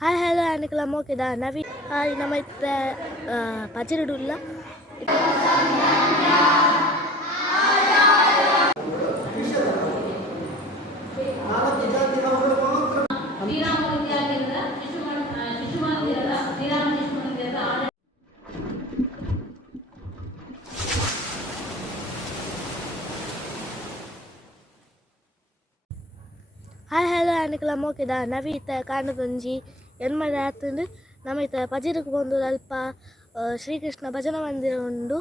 Hi hello ಅನುಕೂಲಮ್ಮ ಓಕೆದಾ Naveen hi ನಮ್ಮ ಇತ್ತ ಪಚರಿಡುಲ್ಲ ಹಾಯ್ ಹಲೋ ಅನುಕೂಲಮ್ಮ ಓಕೆದಾ ನವೀತ ಕಾಣದೊಂಜಿ ಏನು ಮಾಡಿ ಆತಂದ್ರೆ ನಮ್ಮ ಈತ ಪಜಿರಕ್ಕೆ ಬಂದು ಅಲ್ಪ ಶ್ರೀಕೃಷ್ಣ ಭಜನಾ ಮಂದಿರ ಉಂಡು.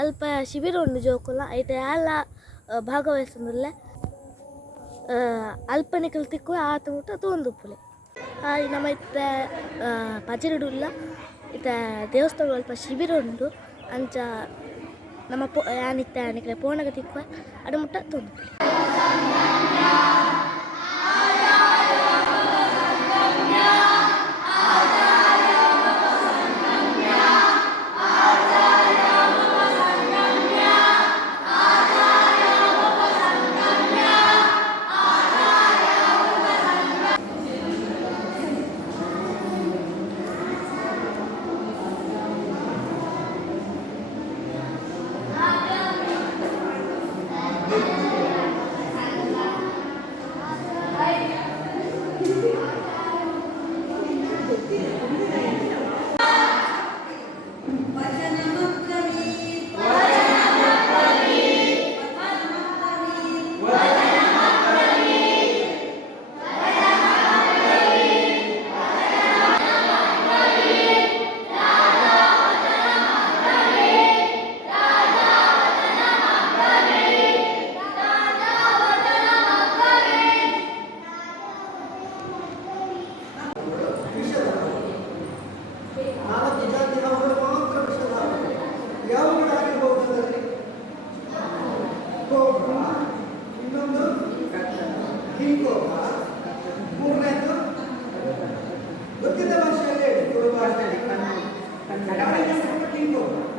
ಅಲ್ಪ ಶಿಬಿರ ಉಂಡು ಜೋಕುಲ. ಐತೆ ಎಲ್ಲ ಭಾಗವಹಿಸಿದ್ರಲ್ಲೇ ಅಲ್ಪ ನಿಕಲ್ ತಿಕ್ಕು ಆತ ಮುಟ್ಟ ತೋಂದುಪ್ಪುಲೆ ನಮ್ಮ ಇತ್ತ ಪಜಿರಡುಲ್ಲ ಇತ್ತ ದೇವಸ್ಥಾನ ಅಲ್ಪ ಶಿಬಿರ ಉಂಡು. ಅಂಚ ನಮ್ಮ ಪೋ ಯಾನಿತ್ತ ಯಾನಿಕ್ಕೆ ಪೋಣಗ ತಿಕ್ಕ ಅದು ಮುಟ್ಟ ತೋಂದುಪ್ಪುಲೆ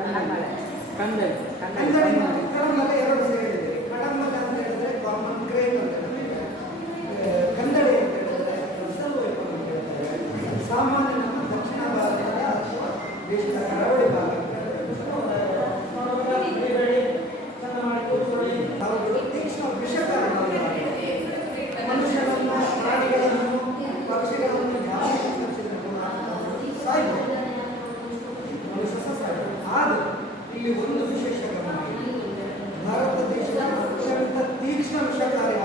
ಕನ್ನಡ ಕನ್ನಡ ಸಾಮಾನ್ಯ ದಕ್ಷಿಣ ಭಾರತದ ದೇಶದ ಕರಾವಳಿ ये वन भारत देश का सबसे तीक्ष्ण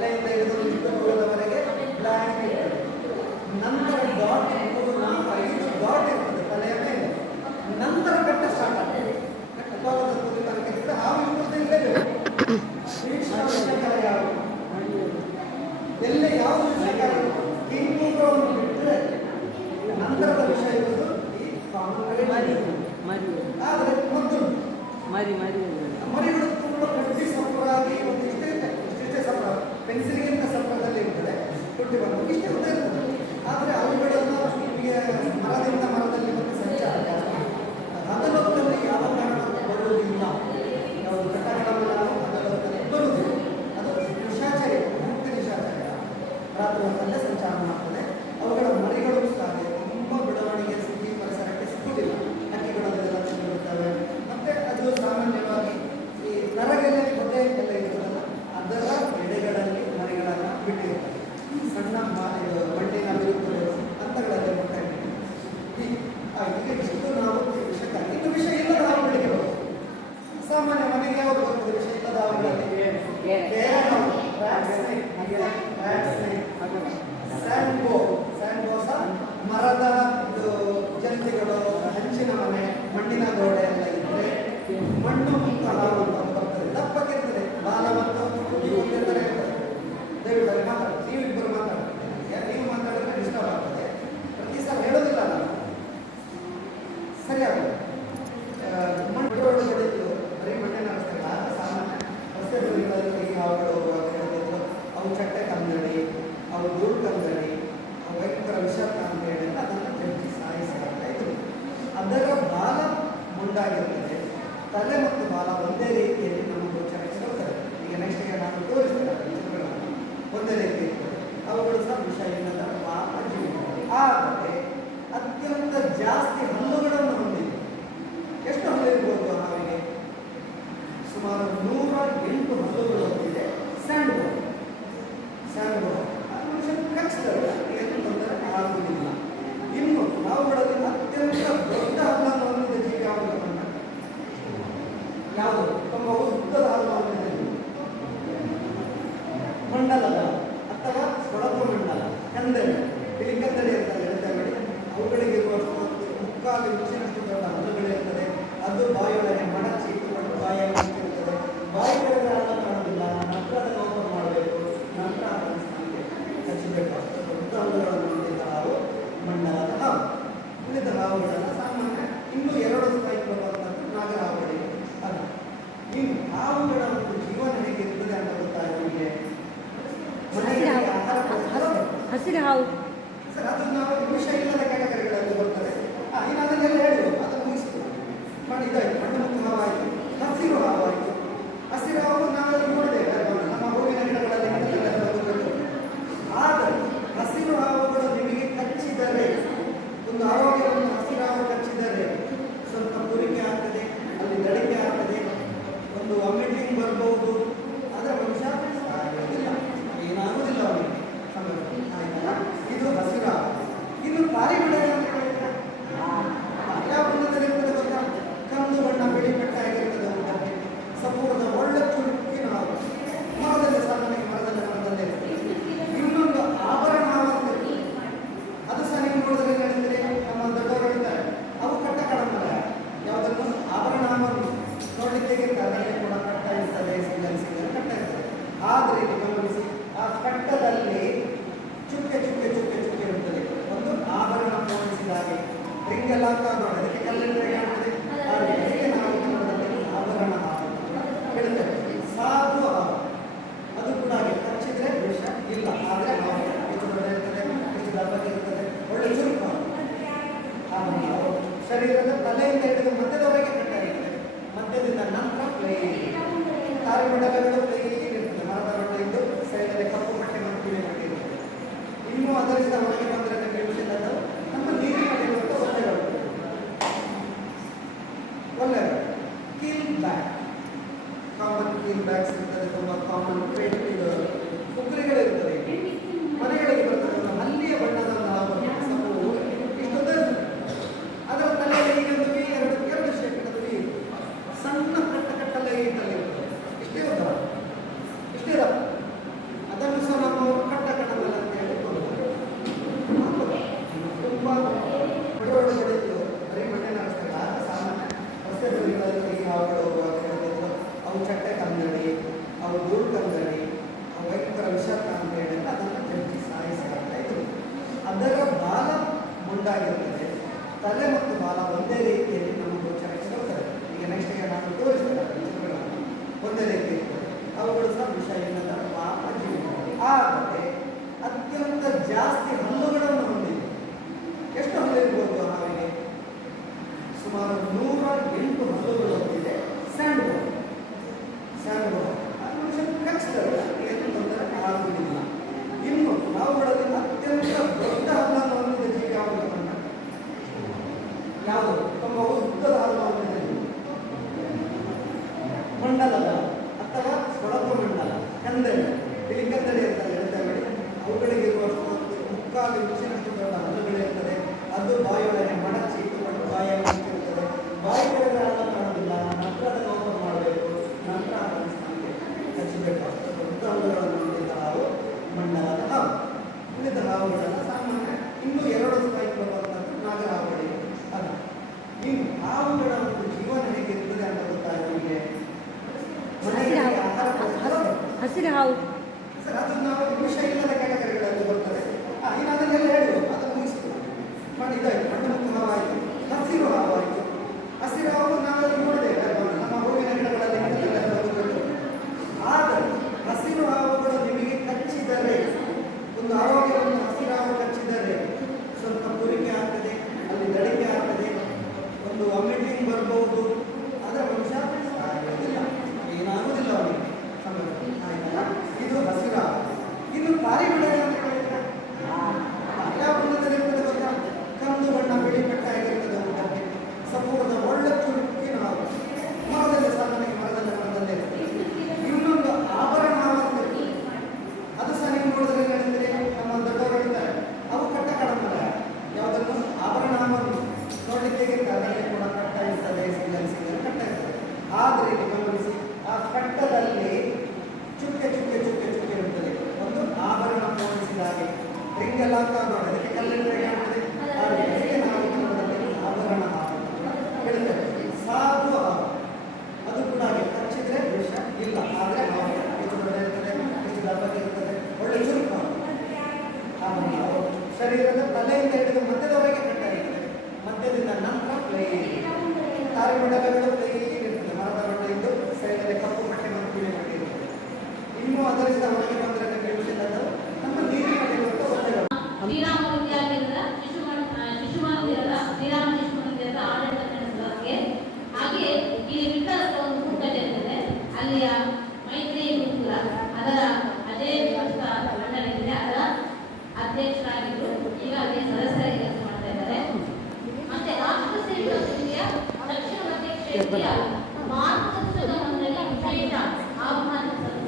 ತಲೆಯಿಂದ ಹಿಡಿದು ಯುದ್ಧವರೆಗೆ ಬ್ಲ್ಯಾಂಕ್ ನಂತರ ಡಾಟ್ ಮೂರು ನಾಲ್ಕು ಐದು ಡಾಟ್ ಇರ್ತದೆ ತಲೆಯ ಮೇಲೆ. ನಂತರ ಬೆಟ್ಟ ಸ್ಟಾರ್ಟ್ ಆಗ್ತದೆ ಉಪವಾದ ತನಕ ಆ ವಿಮರ್ಶೆ ಇರಲೇಬೇಕು ಶ್ರೀಕೃಷ್ಣ ಯಾರು ಎಲ್ಲ ಯಾವ ವಿಷಯಕಾರ ಈ ಬಿಟ್ಟರೆ ನಂತರದ ವಿಷಯ ಇರುವುದು ಈ ಕಾನೂನು ಮರಿ. ಮರಿ. ಆದರೆ ಮೊದಲು ಮರಿ ಮರಿ. ಇಷ್ಟೇ ಗೊತ್ತಾಗುತ್ತೆ ಆದರೆ ಅವುಗಳನ್ನು ಈಗ ಮರದಿಂದ ಮರ it feedbacks that were common between the Thank you.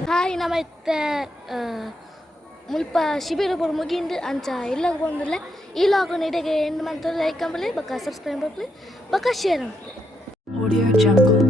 Hi ನಮೈತ ಮುಲ್ಪ ಶಿಬಿರ ಬರು ಮುಗಿಂದು ಅಂಚ ಎಲ್ಲ ಬಂದಿಲ್ಲ ಈ ಲಾಗನ್ ಇದೆಗೆ ಎಂಡ್ ಮಂತ್ ಲೈಕ್ ಅಂಬಲಿ, ಬಕ್ಕ ಸಬ್ಸ್ಕ್ರೈಬ್ ಮಾಡ್ಲಿ ಬಕ್ಕ ಶೇರ್ ಮಾಡ್ಲಿ ಆಡಿಯೋ ಜಂಗಲ್